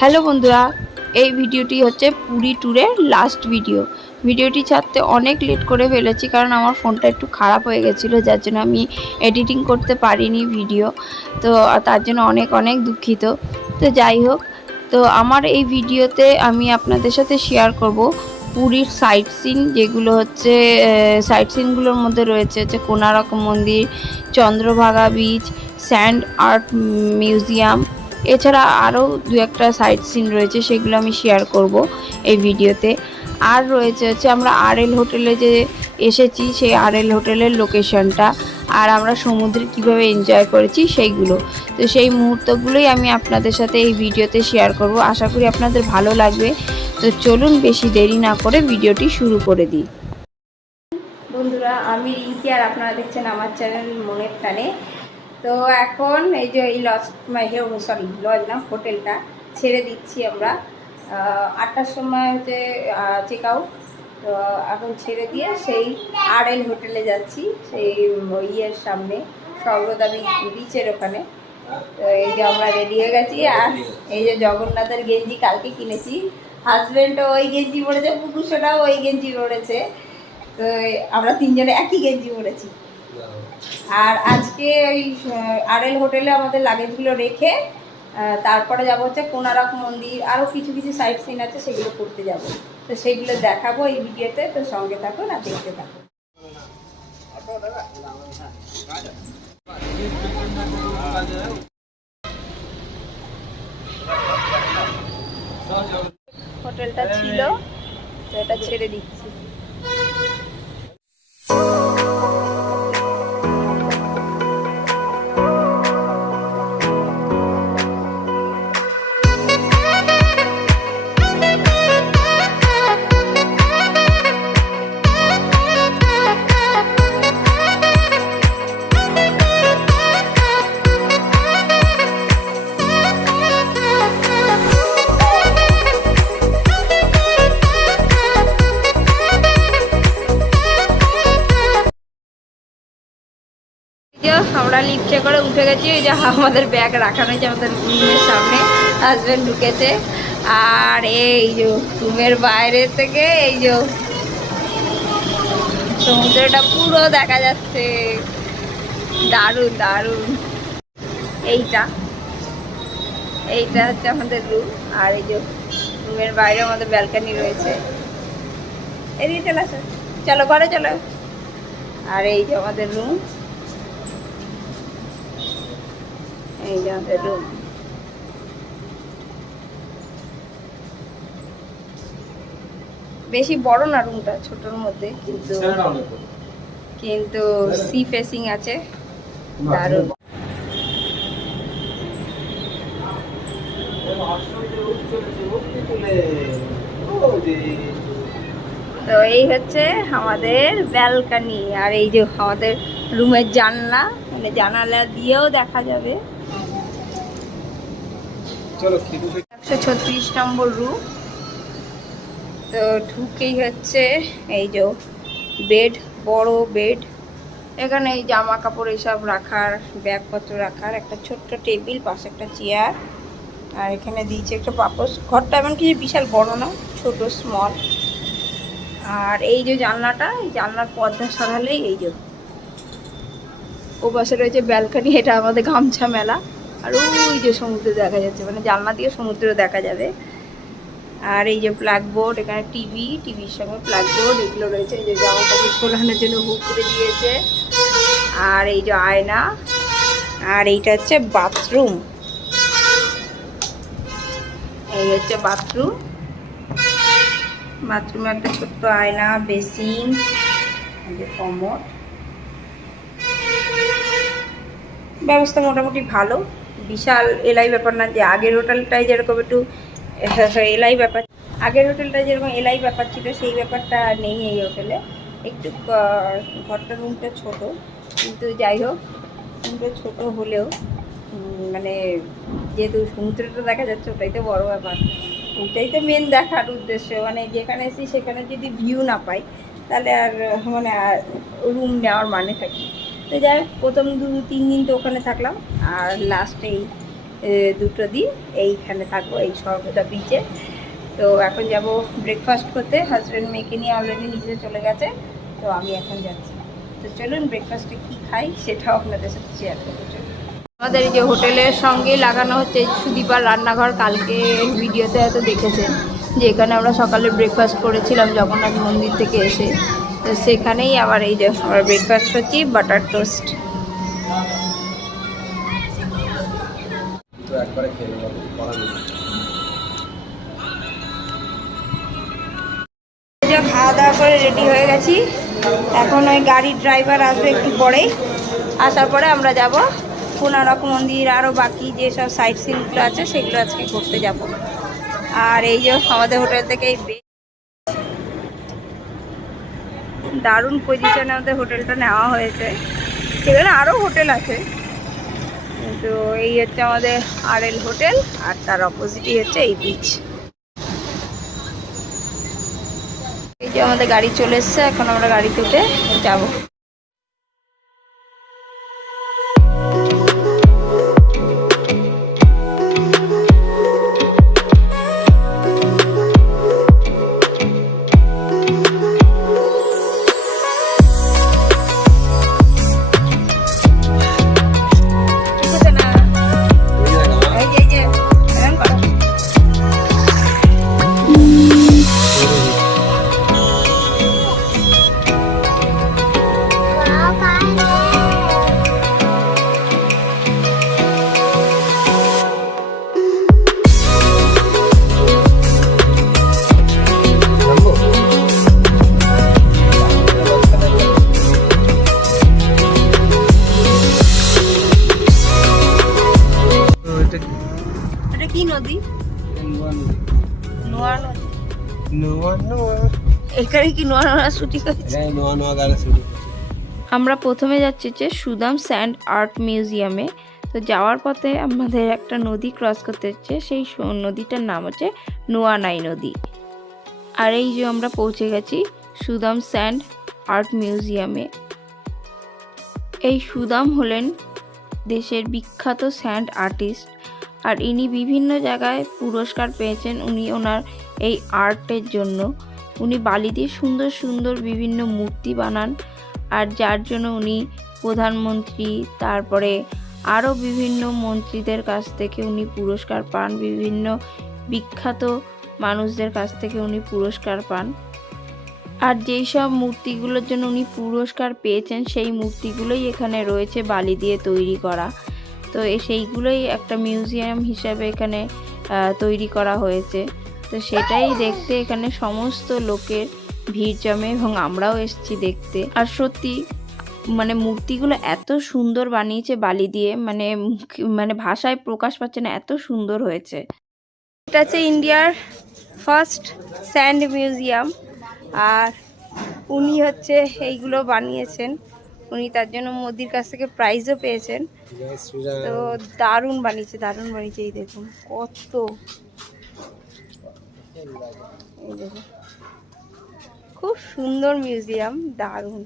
Hello বন্ধুরা, এই ভিডিওটি হচ্ছে পুরী ট্যুরের লাস্ট ভিডিওটি ছাড়তে অনেক লেট করে ফেলেছি, কারণ আমার ফোনটা একটু খারাপ হয়ে গেছিলো, যার জন্য আমি এডিটিং করতে পারিনি ভিডিও। তো তার জন্য অনেক অনেক দুঃখিত। তো যাই হোক, তো আমার এই ভিডিওতে আমি আপনাদের সাথে শেয়ার করব পুরীর সাইট সিন, যেগুলো হচ্ছে সাইট সিনগুলোর মধ্যে রয়েছে হচ্ছে কোণার্ক মন্দির, Chandrabhaga beach, sand art museum, এছাড়া আরও দু একটা সাইট সিন রয়েছে, সেগুলো আমি শেয়ার করব এই ভিডিওতে। আর রয়েছে হচ্ছে আমরা RL হোটেলে যে এসেছি, সেই RL হোটেলের লোকেশনটা, আর আমরা সমুদ্রে কিভাবে এনজয় করেছি সেইগুলো। তো সেই মুহূর্তগুলোই আমি আপনাদের সাথে এই ভিডিওতে শেয়ার করব। আশা করি আপনাদের ভালো লাগবে। তো চলুন বেশি দেরি না করে ভিডিওটি শুরু করে দিই। বন্ধুরা, আমি রিঙ্কি, আর আপনারা দেখছেন আমার চ্যানেল মনের টানে। তো এখন এই যে এই লজ না, হোটেলটা ছেড়ে দিচ্ছি আমরা। 8টার সময় হচ্ছে চেক আউট। তো এখন ছেড়ে দিয়ে সেই RL হোটেলে যাচ্ছি, সেই ইয়ের সামনে, স্বর্গদা বিচের ওখানে। তো এই যে আমরা রেডি হয়ে গেছি, আর এই যে জগন্নাথের গেঞ্জি কালকে কিনেছি, হাজব্যান্ডও ওই গেঞ্জি পরেছে, পুকুরটাও ওই গেঞ্জি পরেছে। তো আমরা তিনজনে একই গেঞ্জি পরেছি। আর আজকে ওই RL হোটেলে আমাদের লাগেজগুলো রেখে তারপরে যাবো হচ্ছে কোণার্ক মন্দির, আরও কিছু কিছু সাইট সিন আছে, সেগুলো করতে যাব। তো সেগুলো দেখাবো এই ভিডিওতে। তো সঙ্গে থাকুন আর দেখতে থাকুন। হোটেলটা ছিল, তো এটা ছেড়ে দিচ্ছি। আমরা লিফটে করে উঠে গেছি, এই যে আমাদের ব্যাগ রাখানো হয়েছে আমাদের রুমের সামনে, হাজব্যান্ড ঢুকেছে। আর এই যে রুমের বাইরে থেকে এই যে সমুদ্রটা পুরো দেখা যাচ্ছে, দারুণ দারুণ। এইটা হচ্ছে আমাদের রুম, আর এই যে রুমের বাইরে আমাদের ব্যালকনি রয়েছে। এদিকে চলে আসো, চলো ঘরে চলো। আর এই যে আমাদের রুম, এই যে আমাদের রুম। বেশি বড় না রুমটা, ছোটর মধ্যে, কিন্তু সি ফেসিং আছে, দারুণ। তো এই হচ্ছে আমাদের ব্যালকনি, আর এই যে আমাদের রুমের জানলা, মানে জানালা দিয়েও দেখা যাবে। 136 নম্বর রুম। তো ঢুকেই হচ্ছে এই যে বেড, বড় বেড, এখানে এই জামা কাপড় এইসব রাখার, ব্যাগপত্র রাখার একটা ছোট্ট টেবিল, পাশে একটা চেয়ার, আর এখানে দিয়েছে একটা পাপোশ। ঘরটা এমন কি বিশাল বড় না, ছোট, স্মল। আর এই যে জানলাটা, এই জানলার পর্দা সরালেই এই যে ও পাশে রয়েছে ব্যালকনি, এটা আমাদের গামছা মেলা। আর ওই যে সমুদ্র দেখা যাচ্ছে, মানে জানলা দিয়ে সমুদ্র দেখা যাবে। আর এই যে প্লাগ বোর্ড, এখানে টিভির সঙ্গে প্লাগ বোর্ড এগুলো রয়েছে। এই যে জামা কাপড় ঝোলানোর জন্য হুক করে দিয়েছে। আর এই যে আয়না, আর এইটা হচ্ছে বাথরুম। এই হচ্ছে বাথরুমে একটা ছোট্ট আয়না, বেসিন, এই যে কমোড। ব্যবস্থা মোটামুটি ভালো, বিশাল এলাই ব্যাপার না, যে আগের হোটেলটাই যেরকম একটু এলাই ব্যাপার, আগের হোটেলটায় যেরকম এলাই ব্যাপার ছিল, সেই ব্যাপারটা নেই এই হোটেলে। একটু ঘরটা, রুমটা ছোট, কিন্তু যাই হোক, রুমটা ছোট হলেও মানে যেহেতু সমুদ্রটা দেখা যাচ্ছে, ওটাই তো বড় ব্যাপার, ওটাই তো মেন দেখার উদ্দেশ্য। মানে যেখানে এসি সেখানে যদি ভিউ না পাই, তাহলে আর মানে রুম নেওয়ার মানে থাকে। তো যাই হোক, প্রথম 2-3 দিন তো ওখানে থাকলাম, আর লাস্টেই দুটো দিন এইখানে থাকবো, এই সর্বদা বিচে। তো এখন যাব ব্রেকফাস্ট করতে, হাজব্যান্ড মেয়েকে নিয়ে অলরেডি নিচে চলে গেছে, তো আমি এখন যাচ্ছি। তো চলুন ব্রেকফাস্টে কি খাই সেটাও আপনাদের সাথে শেয়ার করবো। চলুন। আমাদের এই যে হোটেলের সঙ্গে লাগানো হচ্ছে সুদীপার রান্নাঘর, কালকে ভিডিওতে হয়তো দেখেছেন যে এখানে আমরা সকালে ব্রেকফাস্ট করেছিলাম জগন্নাথ মন্দির থেকে এসে, তো সেখানেই আবার এই যে আমার ব্রেকফাস্ট হচ্ছে বাটার টোস্ট। খাওয়া দাওয়া করে রেডি হয়ে গেছি, এখন ওই গাড়ির ড্রাইভার আসবে একটু পরেই, আসার পরে আমরা যাব কোনারক মন্দির, আরও বাকি যেসব সাইট সিনগুলো আছে সেগুলো আজকে করতে যাব। আর এই যে আমাদের হোটেল থেকে এই দারুণ পজিশনে আমাদের হোটেলটা নেওয়া হয়েছে, সেখানে আরও হোটেল আছে, কিন্তু এই হচ্ছে আমাদের RL হোটেল, আর তার অপোজিটই হচ্ছে এই বিচ। এই যে আমাদের গাড়ি চলে এসছে, এখন আমরা গাড়িতে উঠে যাব। এটা কি নদী? নোয়া নদী। এখানে কি নোয়া নোয়া শুটিং হচ্ছে? আমরা প্রথমে যাচ্ছি যে সুদাম স্যান্ড আর্ট মিউজিয়ামে। তো যাওয়ার পথে আমাদের একটা নদী ক্রস করতে হচ্ছে, সেই নদীটার নাম হচ্ছে নোয়ানাই নদী। আর এই যে আমরা পৌঁছে গেছি সুদাম স্যান্ড আর্ট মিউজিয়ামে। এই সুদাম হলেন দেশের বিখ্যাত স্যান্ড আর্টিস্ট, আর ইনি বিভিন্ন জায়গায় পুরস্কার পেয়েছেন উনি ওনার এই আর্টের জন্য। উনি বালি দিয়ে সুন্দর সুন্দর বিভিন্ন মূর্তি বানান, আর যার জন্য উনি প্রধানমন্ত্রী, তারপরে আরও বিভিন্ন মন্ত্রীদের কাছ থেকে উনি পুরস্কার পান, বিভিন্ন বিখ্যাত মানুষদের কাছ থেকে উনি পুরস্কার পান। আর যেই সব মূর্তিগুলোর জন্য উনি পুরস্কার পেয়েছেন সেই মূর্তিগুলোই এখানে রয়েছে বালি দিয়ে তৈরি করা। তো সেইগুলোই একটা মিউজিয়াম হিসাবে এখানে তৈরি করা হয়েছে। তো সেটাই দেখতে এখানে সমস্ত লোকের ভিড় জমে, এবং আমরাও এসেছি দেখতে। আর সত্যি মানে মূর্তিগুলো এত সুন্দর বানিয়েছে বালি দিয়ে, মানে ভাষায় প্রকাশ পাচ্ছে না, এত সুন্দর হয়েছে। এটা হচ্ছে ইন্ডিয়ার ফার্স্ট স্যান্ড মিউজিয়াম, আর উনি হচ্ছে এইগুলো বানিয়েছেন, উনি তার জন্য মোদির কাছ থেকে প্রাইজও পেয়েছেন। তো দারুণ বানিয়েছে, দারুণ বানিয়েছে। এই দেখুন কত, এই দেখুন খুব সুন্দর মিউজিয়াম, দারুণ।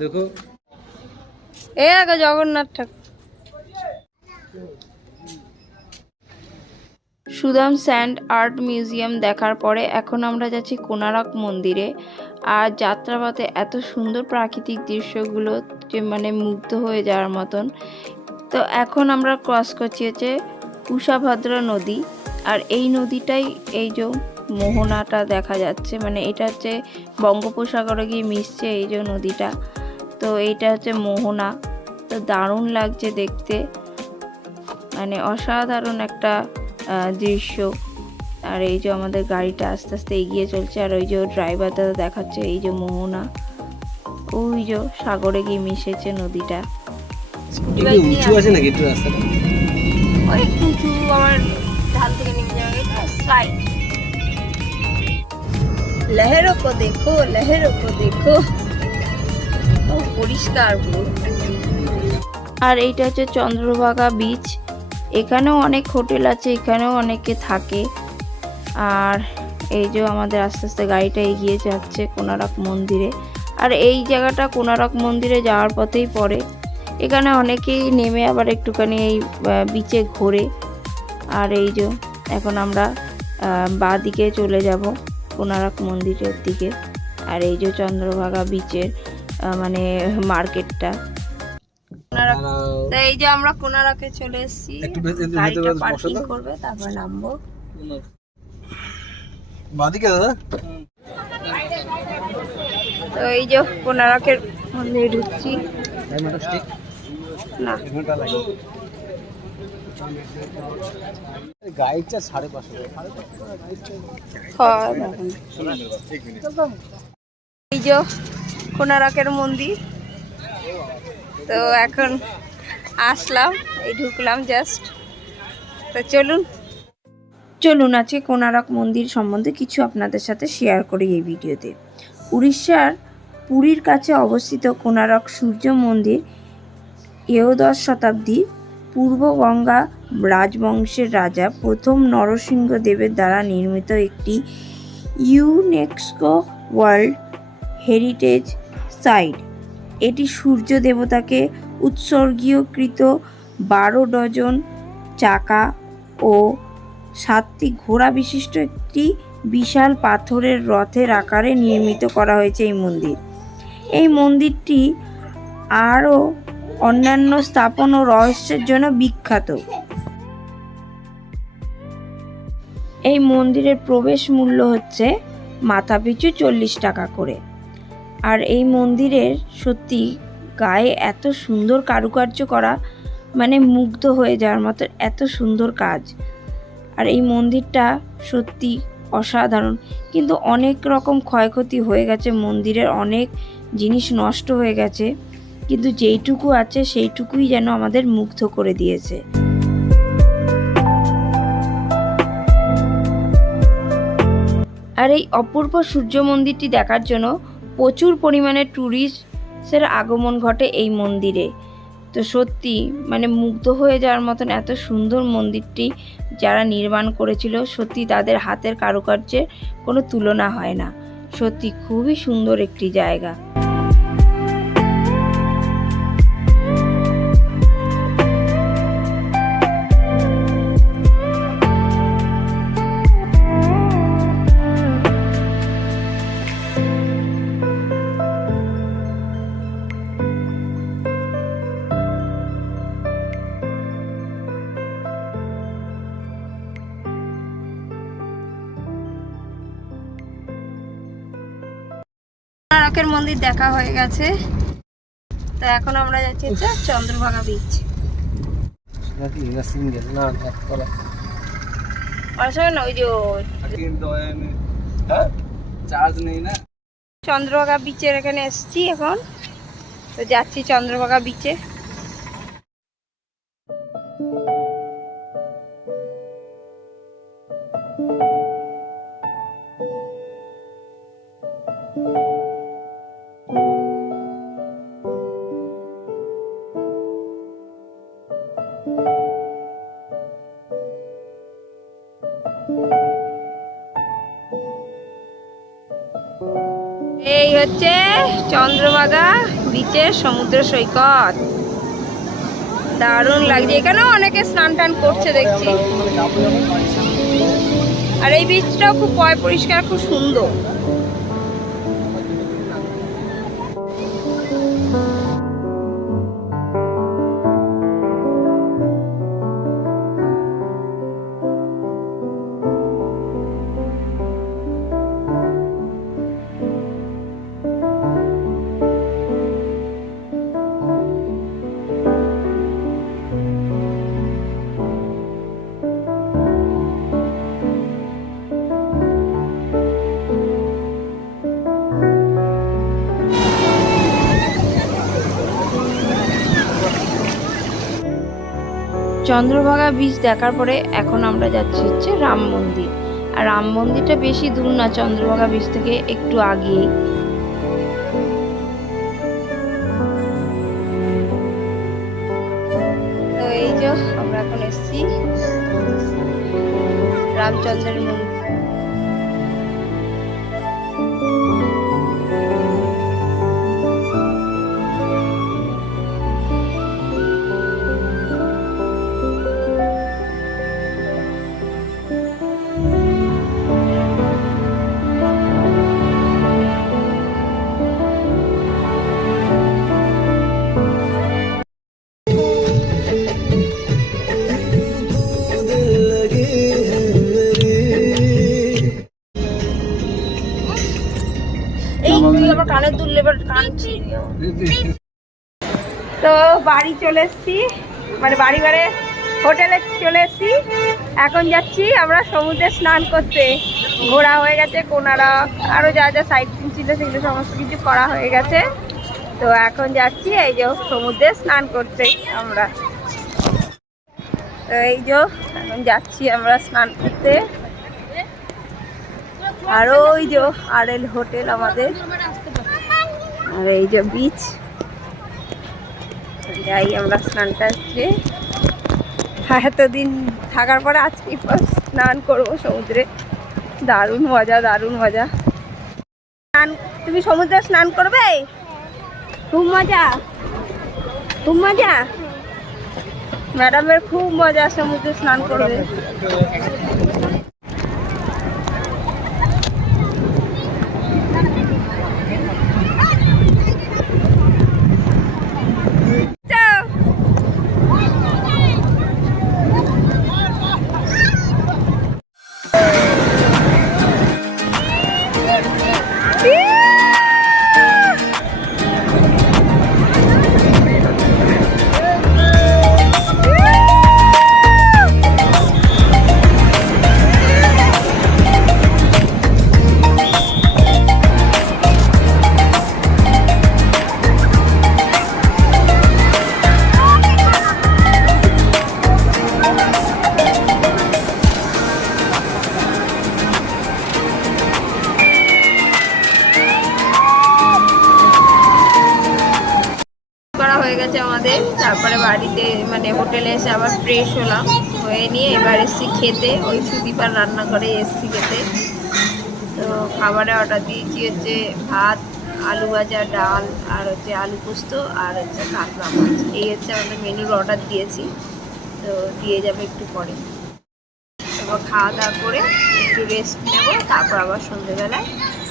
দেখো এ আগে জগন্নাথ ঠাকুর। সুদাম স্যান্ড আর্ট মিউজিয়াম দেখার পরে এখন আমরা যাচ্ছি কোনারক মন্দিরে। আর যাত্রাপথে এত সুন্দর প্রাকৃতিক দৃশ্যগুলো যে মানে মুগ্ধ হয়ে যাওয়ার মতন। তো এখন আমরা ক্রস করছি হচ্ছে কুশাভাদ্রা নদী, আর এই নদীটাই এই যে মোহনাটা দেখা যাচ্ছে, মানে এটা হচ্ছে বঙ্গোপসাগরে গিয়ে মিশছে এই যে নদীটা। তো এইটা হচ্ছে মোহনা। তো দারুণ লাগছে দেখতে, মানে অসাধারণ একটা দৃশ্য। আর এই যে আমাদের গাড়িটা আস্তে আস্তে এগিয়ে চলছে, আর ওই যে ড্রাইভার দাদা দেখাচ্ছে এই যে মোহনা, ওই যে সাগরে গিয়ে মিশেছে নদীটা। উঁচু আছে নাকি একটু রাস্তাটা? অনেক উঁচু, আমার ঢাল থেকে নেমে যাবে। এটা স্লাইড। লহরোं को देखो, लहरों को देखो, পরিষ্কার পুরো। আর এইটা হচ্ছে চন্দ্রভাগা বিচ। এখানেও অনেক হোটেল আছে, এখানেও অনেকে থাকে। আর এই যে আমাদের আস্তে আস্তে গাড়িটা এগিয়ে যাচ্ছে কোনারক মন্দিরে। আর এই জায়গাটা কোণারক মন্দিরে যাওয়ার পথেই পড়ে। এখানে অনেকেই নেমে আবার একটুখানি এই বিচে ঘোরে। আর এই যে এখন আমরা বাঁ দিকে চলে যাব কোণারক মন্দিরের দিকে। আর এই যে চন্দ্রভাগা বিচের মানে মার্কেটটা। তো এই যে আমরা কোণারকে চলে এসেছি, গাড়িটা পার্কিং করবে তারপর নামবো। বাদিকে দাদা। তো এই যে কোণারকের মন্দিরে ঢুকছি। না গাইডটা 550 এই যে কোণারকের মন্দির। তো এখন আসলাম, এই ঢুকলাম জাস্ট। তো চলুন আজকে কোণারক মন্দির সম্বন্ধে কিছু আপনাদের সাথে শেয়ার করি এই ভিডিওতে। উড়িষ্যার পুরীর কাছে অবস্থিত কোণারক সূর্য মন্দির একাদশ শতাব্দীর পূর্ব গঙ্গা রাজবংশের রাজা প্রথম নরসিংহ দেবের দ্বারা নির্মিত একটি ইউনেস্কো ওয়ার্ল্ড হেরিটেজ সাইট। এটি সূর্য দেবতাকে উৎসর্গীকৃত 12 ডজন চাকা ও 7টি ঘোড়া বিশিষ্ট একটি বিশাল পাথরের রথের আকারে নির্মিত করা হয়েছে এই মন্দিরটি আরও অন্যান্য স্থাপন ও রহস্যের জন্য বিখ্যাত। এই মন্দিরের প্রবেশ মূল্য হচ্ছে মাথাপিছু 40 টাকা করে। আর এই মন্দিরের সত্যি গায়ে এত সুন্দর কারুকার্য করা, মানে মুগ্ধ হয়ে যাওয়ার মতো এত সুন্দর কাজ। আর এই মন্দিরটা সত্যি অসাধারণ, কিন্তু অনেক রকম ক্ষয়ক্ষতি হয়ে গেছে, মন্দিরের অনেক জিনিস নষ্ট হয়ে গেছে, কিন্তু যেইটুকু আছে সেইটুকুই যেন আমাদের মুগ্ধ করে দিয়েছে। আর এই অপূর্ব সূর্য মন্দিরটি দেখার জন্য প্রচুর পরিমাণে ট্যুরিস্টের আগমন ঘটে এই মন্দিরে। তো সত্যি মানে মুগ্ধ হয়ে যাওয়ার মতন এত সুন্দর মন্দিরটি যারা নির্মাণ করেছিল, সত্যি তাদের হাতের কারুকার্যের কোনো তুলনা হয় না। সত্যি খুবই সুন্দর একটি জায়গা। কোণারকের মন্দির দেখা হয়ে গেছে, তো এখন আমরা যাচ্ছি চন্দ্রভাগা বিচ। চন্দ্রভাগা বিচের এখানে এসছি এখন, তো যাচ্ছি চন্দ্রভাগা বিচে। এই হচ্ছে চন্দ্রভাগা বিচের সমুদ্র সৈকত, দারুণ লাগছে। এখানেও অনেকে স্নান টান করছে দেখছি। আর এই বিচটাও খুব পরিষ্কার, খুব সুন্দর। চন্দ্রভাগা বিচ দেখার পরে এখন আমরা যাচ্ছি হচ্ছে রাম মন্দির। আর রাম মন্দিরটা বেশি দূর না, চন্দ্রভাগা বিচ থেকে একটু আগেই। তো এই যে আমরা এখন এসেছি রামচন্দ্রের মন্দির। খুললে এবার কাঁদছি। তো বাড়ি চলে এসছি, মানে হোটেলে চলে এসছি। এখন যাচ্ছি আমরা সমুদ্রে স্নান করতে। ঘোরা হয়ে গেছে, কোনারক আরো যা যা সাইট সিন ছিল সেগুলো সমস্ত কিছু করা হয়ে গেছে। তো এখন যাচ্ছি এই যে সমুদ্রে স্নান করতে আমরা। তো এই যে এখন যাচ্ছি আমরা স্নান করতে। আর ওই যে আরএল হোটেল আমাদের, আর এই যে বিচ। যাই আমরা স্নানটা আজকে, এতদিন থাকার পরে আজকে স্নান করবো সমুদ্রে। দারুণ মজা, দারুণ মজা। তুমি সমুদ্রে স্নান করবে? খুব মজা, খুব মজা। ম্যাডামের খুব মজা, সমুদ্রে স্নান করবে। হয়ে গেছে আমাদের। তারপরে বাড়িতে মানে হোটেলে এসে আবার ফ্রেশ হলাম, হয়ে নিয়ে এবার এসছি খেতে। ওই সুদীপার রান্না করে এসছি খেতে। তো খাবারে অর্ডার দিয়েছি হচ্ছে ভাত, আলু ভাজা, ডাল, আর হচ্ছে আলু পোস্ত, আর হচ্ছে কাতলা মাছ। এই হচ্ছে আমাদের মেনুর অর্ডার দিয়েছি। তো দিয়ে যাবে একটু পরে। তারপর খাওয়া দাওয়া করে একটু রেস্ট নেবো, তারপর আবার সন্ধ্যেবেলায়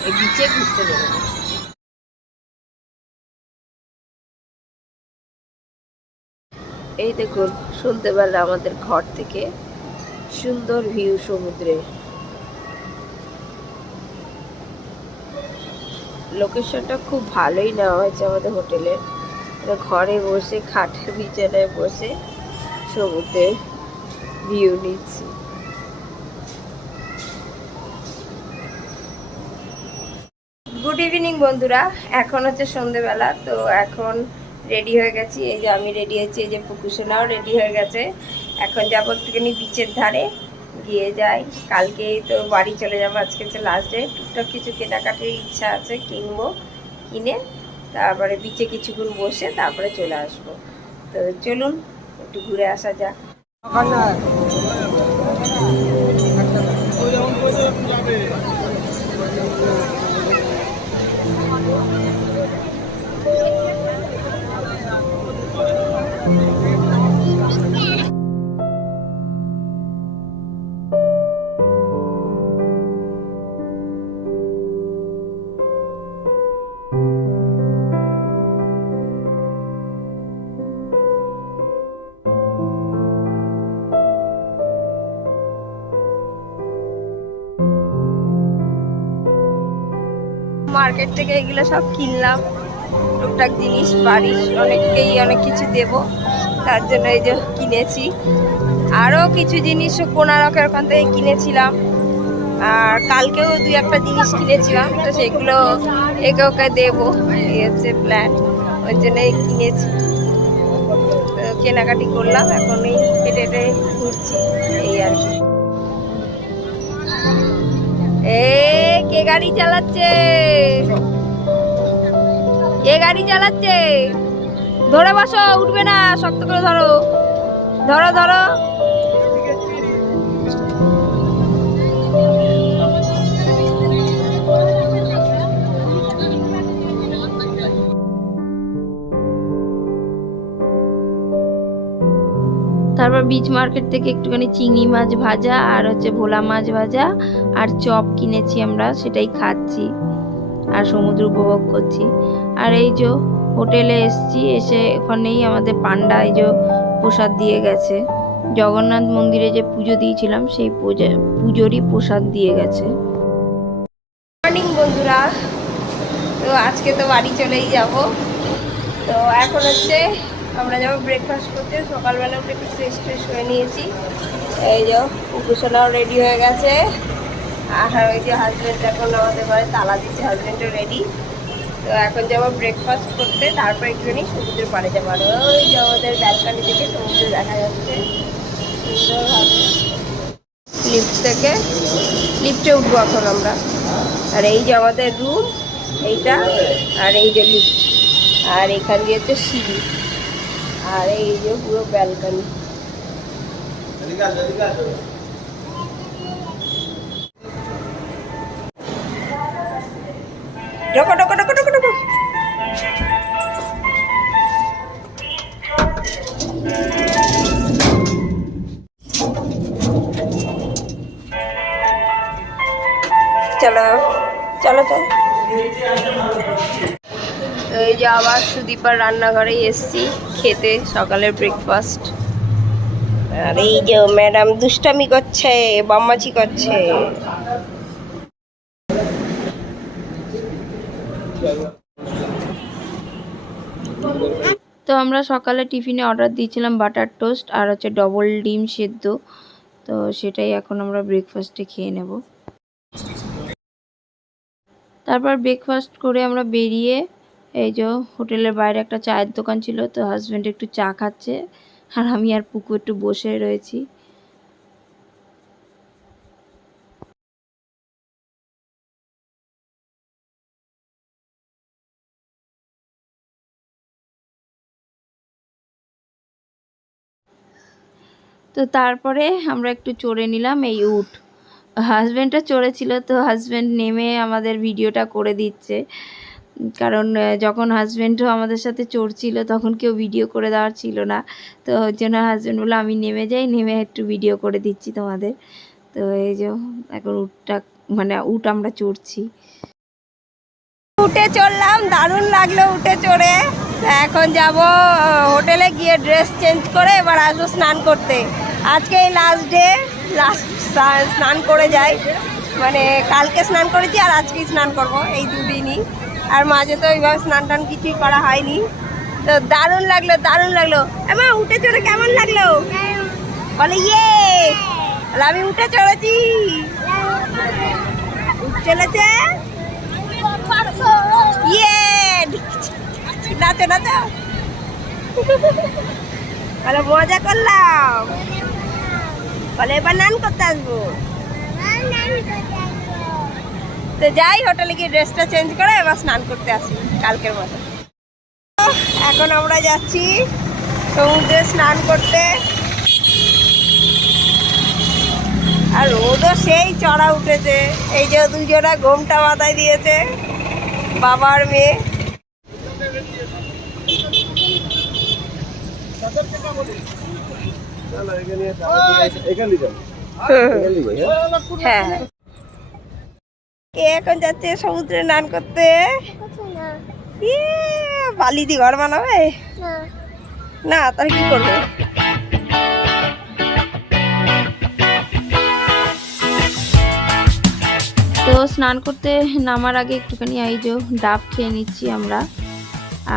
এই বিচে ঘুরতে বেরোবো। এই দেখুন সন্ধ্যেবেলা আমাদের ঘর থেকে সুন্দর ভিউ সমুদ্রে। লোকেশনটা খুব ভালোই নেওয়া হয়েছে আমাদের হোটেলের। ঘরে বসে খাটের বিছানায় বসে সমুদ্রের ভিউ নিচ্ছি। গুড ইভিনিং বন্ধুরা, এখন হচ্ছে সন্ধ্যেবেলা। তো এখন রেডি হয়ে গেছি। এই যে আমি রেডি হয়েছি, এই যে ফুকুসোনাও রেডি হয়ে গেছে। এখন যাবো একটুখানি বিচের ধারে গিয়ে যাই। কালকেই তো বাড়ি চলে যাবো, আজকে হচ্ছে লাস্ট ডে। টুকটাক কিছু কেনাকাটির ইচ্ছা আছে, কিনবো। কিনে তারপরে বিচে কিছুক্ষণ বসে তারপরে চলে আসবো। তো চলুন একটু ঘুরে আসা যাক। মার্কেট থেকে এগুলো সব কিনলাম, টুকটাক জিনিস বাড়ির অনেককেই অনেক কিছু দেব, তার জন্য এই যে কিনেছি। আরও কিছু জিনিস কোনারকের ওখান থেকে কিনেছিলাম, আর কালকেও দুই একটা জিনিস কিনেছিলাম। তো সেগুলো একে ওকে দেবো, এই হচ্ছে প্ল্যান, ওই জন্যই কিনেছি। তো কেনাকাটি করলাম, এখন এই হেঁটে হেঁটে ঘুরছি, এই আর কি। কে গাড়ি চালাচ্ছে? কে গাড়ি চালাচ্ছে? ধরে বসো, উঠবে না, শক্ত করে ধরো, ধরো ধরো। তারপর বিচ মার্কেট থেকে একটুখানি চিংড়ি মাছ ভাজা আর হচ্ছে ভোলা মাছ ভাজা আর চপ কিনেছি আমরা, সেটাই খাচ্ছি আর সমুদ্র উপভোগ করছি। আর এই যে হোটেলে এসছি, এসে ওখানেই আমাদের পান্ডা এই যে প্রসাদ দিয়ে গেছে। জগন্নাথ মন্দিরে যে পুজো দিয়েছিলাম সেই পুজোরই প্রসাদ দিয়ে গেছে। মর্নিং বন্ধুরা, তো আজকে তো বাড়ি চলেই যাব। তো এখন হচ্ছে আমরা যাবো ব্রেকফাস্ট করতে। সকালবেলা উঠে একটু ফ্রেশ হয়ে নিয়েছি। এই যে কুকুরসোনাও রেডি হয়ে গেছে, আর ওই যে হাজব্যান্ড এখন আমাদের ঘরে তালা দিচ্ছে, হাজব্যান্ডও রেডি। তো এখন যাবো ব্রেকফাস্ট করতে, তারপর একটুখানি সমুদ্রের পাড়ে যাবো। আর ওই যে আমাদের ব্যালকনি থেকে সমুদ্র দেখা যাচ্ছে সুন্দরভাবে। লিফটে উঠবো এখন আমরা। আর এই যে আমাদের রুম এইটা, আর এই যে লিফট, আর এখান দিয়ে হচ্ছে সিঁড়ি, আর এই যে পুরো ব্যালকনি। ঢোকো ঢোকো ঢোকো ঢোকো ঢোকো। চলো চলো চলো। এই যে আবার সুদীপার রান্নাঘরে এসছি খেতে সকালের ব্রেকফাস্ট। আর এই যে ম্যাডাম দুষ্টামি করছে, বাম্মাচি করছে। তো আমরা সকালে টিফিনে অর্ডার দিয়েছিলাম বাটার টোস্ট আর হচ্ছে ডবল ডিম সেদ্ধ। তো সেটাই এখন আমরা ব্রেকফাস্টে খেয়ে নেব। তারপর ব্রেকফাস্ট করে আমরা বেরিয়ে এই যে হোটেলের বাইরে একটা চায়ের দোকান ছিল, তো হাজব্যান্ড একটু চা খাচ্ছে আর আমি আর পুকু একটু বসে রয়েছি। তো তারপরে আমরা একটু চড়ে নিলাম এই উট। হাজব্যান্ডটা চড়েছিল, তো হাজব্যান্ড নেমে আমাদের ভিডিওটা করে দিচ্ছে, কারণ যখন হাজব্যান্ডও আমাদের সাথে চড়ছিল তখন কেউ ভিডিও করে দেওয়ার ছিল না। তো ওই জন্য হাজব্যান্ড বললো আমি নেমে যাই, নেমে একটু ভিডিও করে দিচ্ছি তোমাদের। তো এই যে এখন উট আমরা চড়ছি। উঠে চড়লাম, দারুণ লাগলো উঠে চড়ে। এখন যাব হোটেলে গিয়ে ড্রেস চেঞ্জ করে এবার আসবো স্নান করতে। আজকে এই লাস্ট ডে, স্নান করে যাই, মানে কালকে স্নান করেছি আর আজকেই স্নান করব, এই দুদিনই। আর মাঝে তো এইভাবে স্নান টান কিছুই করা হয়নি। তো দারুণ লাগলো, দারুণ লাগলো। আমার উঠে চড়ে কেমন লাগলো বলে? ইয়ে, আমি উঠে চড়েছি। উঠ চলেছে, ইয়ে, নাচো নাচো, বলে মজা করলাম, বলে এবার নান করতে আসবো। তো যাই হোটেলে গিয়ে ড্রেসটা চেঞ্জ করে এবার স্নান করতে আসি কালকের মতো। এখন আমরা যাচ্ছি সমুদ্রে স্নান করতে। আর রোদও সেই চড়া উঠেছে। এই যে দুজনা ঘোমটা মাথায় দিয়েছে, বাবার মেয়ে। হ্যাঁ, কে এখন যাচ্ছে সমুদ্রে স্নান করতে? বালি দিয়ে ঘর বানাবে না, তাহলে কি করবে? তো স্নান করতে নামার আগে একটুখানি এই যে ডাব খেয়ে নিচ্ছি আমরা।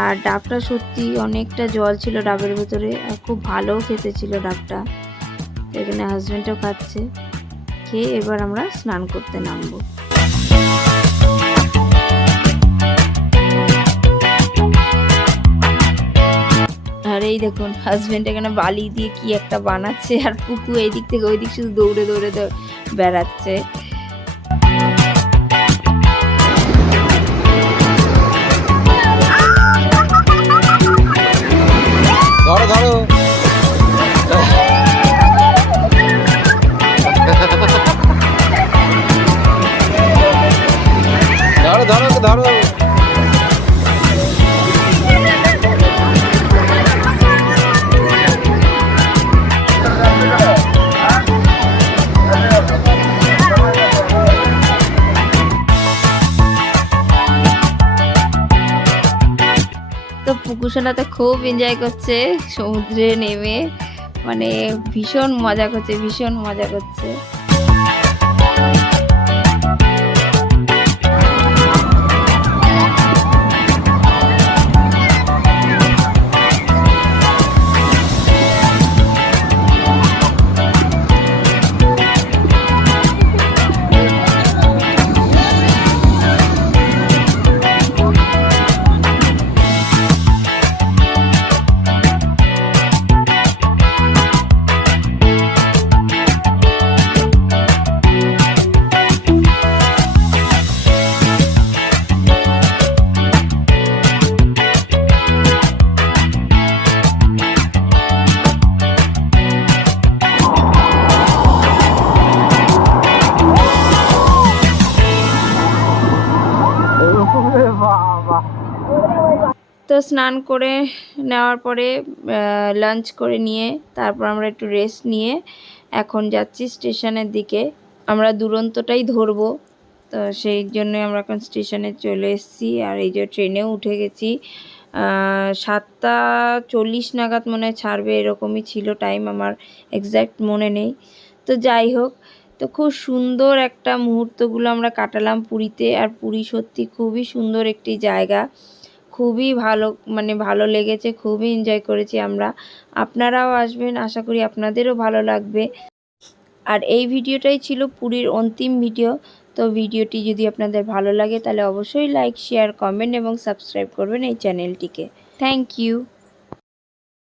আর ডাবটা সত্যি অনেকটা জল ছিল ডাবের ভেতরে, আর খুব ভালো খেতে ছিল ডাবটা। তো এখানে হাজব্যান্ডও খাচ্ছে। খেয়ে এবার আমরা স্নান করতে নামবো। আর এই দেখুন হাজব্যান্ড এখানে বালি দিয়ে কি একটা বানাচ্ছে, আর পুকু এই দিক থেকে ওই দিক শুধু দৌড়ে দৌড়ে বেড়াচ্ছে। ধরো ধরো, ধরো ধরো ধরো। তো পুকুরসোনাতে খুব এনজয় করছে সমুদ্রে নেমে, মানে ভীষণ মজা করছে, ভীষণ মজা করছে। স্নান করে নেওয়ার পরে লাঞ্চ করে নিয়ে তারপর আমরা একটু রেস্ট নিয়ে এখন যাচ্ছি স্টেশনের দিকে। আমরা দুরন্তটাই ধরবো, তো সেই জন্যই আমরা এখন স্টেশনে চলে এসেছি। আর এই যে ট্রেনেও উঠে গেছি। 7:40 নাগাদ মনে হয় ছাড়বে, এরকমই ছিল টাইম, আমার এক্স্যাক্ট মনে নেই। তো যাই হোক, তো খুব সুন্দর একটা মুহূর্তগুলো আমরা কাটালাম পুরীতে। আর পুরী সত্যি খুবই সুন্দর একটি জায়গা, খুবই ভালো, মানে ভালো লেগেছে, খুবই এনজয় করেছি আমরা। আপনারাও আসবেন, আশা করি আপনাদেরও ভালো লাগবে। আর এই ভিডিওটাই ছিল পুরীর অন্তিম ভিডিও। তো ভিডিওটি যদি আপনাদের ভালো লাগে তাহলে অবশ্যই লাইক, শেয়ার, কমেন্ট এবং সাবস্ক্রাইব করবেন এই চ্যানেলটিকে। Thank you.